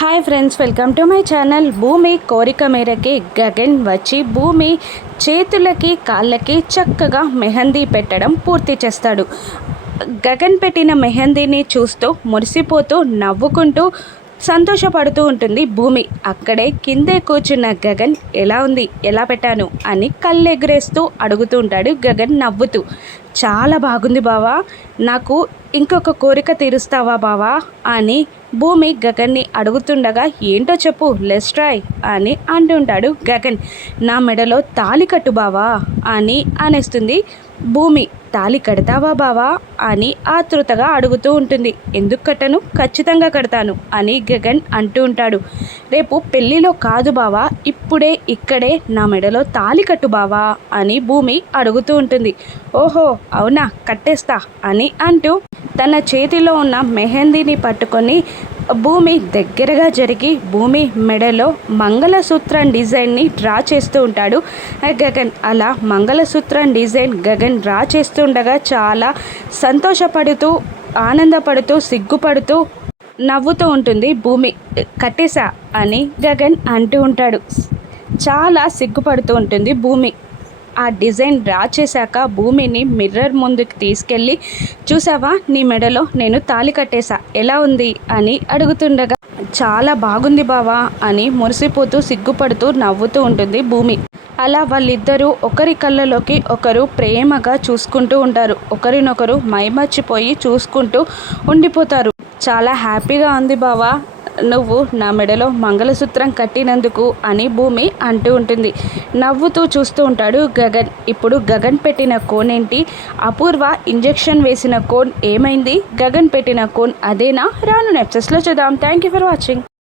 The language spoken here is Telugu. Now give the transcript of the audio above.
Hi friends, welcome to my channel. భూమి కోరిక మేరకి గగన్ వచ్చి భూమి చేతులకి కాళ్ళకి చక్కగా మెహందీ పెట్టడం పూర్తి చేస్తాడు. గగన్ పెట్టిన మెహందీని చూస్తూ మురిసిపోతూ నవ్వుకుంటూ సంతోషపడుతూ ఉంటుంది భూమి. అక్కడే కిందే కూర్చున్న గగన్ ఎలా ఉంది, ఎలా పెట్టాను అని కళ్ళెగరేస్తూ అడుగుతూ ఉంటాడు గగన్ నవ్వుతూ. చాలా బాగుంది బావా, నాకు ఇంకొక కోరిక తీరుస్తావా బావా అని భూమి గగన్ని అడుగుతుండగా, ఏంటో చెప్పు, లెట్స్ ట్రై అని అంటుంటాడు గగన్. నా మెడలో తాళి కట్టు బావా అని అనేస్తుంది భూమి. తాళి కడతావా బావా అని ఆతృతగా అడుగుతూ ఉంటుంది. ఎందుకు కట్టను, ఖచ్చితంగా కడతాను అని గగన్ అంటూ ఉంటాడు. రేపు పెళ్ళిలో కాదు బావా, ఇప్పుడే ఇక్కడే నా మెడలో తాళి కట్టు బావా అని భూమి అడుగుతూ ఉంటుంది. ఓహో అవునా, కట్టేస్తా అని అంటూ తన చేతిలో ఉన్న మెహందీని పట్టుకొని భూమి దగ్గరగా జరిగి భూమి మెడలో మంగళసూత్రం డిజైన్ని డ్రా చేస్తూ ఉంటాడు గగన్. అలా మంగళసూత్రం డిజైన్ గగన్ డ్రా చేస్తుండగా చాలా సంతోషపడుతూ ఆనందపడుతూ సిగ్గుపడుతూ నవ్వుతూ ఉంటుంది భూమి. కట్టేశా అని గగన్ అంటూ ఉంటాడు. చాలా సిగ్గుపడుతూ ఉంటుంది భూమి. ఆ డిజైన్ డ్రా చేశాక భూమిని మిర్రర్ ముందుకు తీసుకెళ్ళి, చూసావా నీ మెడలో నేను తాళి కట్టేశా, ఎలా ఉంది అని అడుగుతుండగా, చాలా బాగుంది బావా అని మురిసిపోతూ సిగ్గుపడుతూ నవ్వుతూ ఉంటుంది భూమి. అలా వాళ్ళిద్దరూ ఒకరి కళ్ళలోకి ఒకరు ప్రేమగా చూసుకుంటూ ఉంటారు. ఒకరినొకరు మైమర్చిపోయి చూసుకుంటూ ఉండిపోతారు. చాలా హ్యాపీగా ఉంది బావా నువ్వు నా మెడలో మంగళసూత్రం కట్టినందుకు అని భూమి అంటూ ఉంటుంది. నవ్వుతూ చూస్తూ ఉంటాడు గగన్. ఇప్పుడు గగన్ పెట్టిన కోన్ ఏంటి, అపూర్వ ఇంజెక్షన్ వేసిన కోన్ ఏమైంది, గగన్ పెట్టిన కోన్ అదేనా? రాను ఎపిసోడ్స్లో చూద్దాం. Thank you for watching.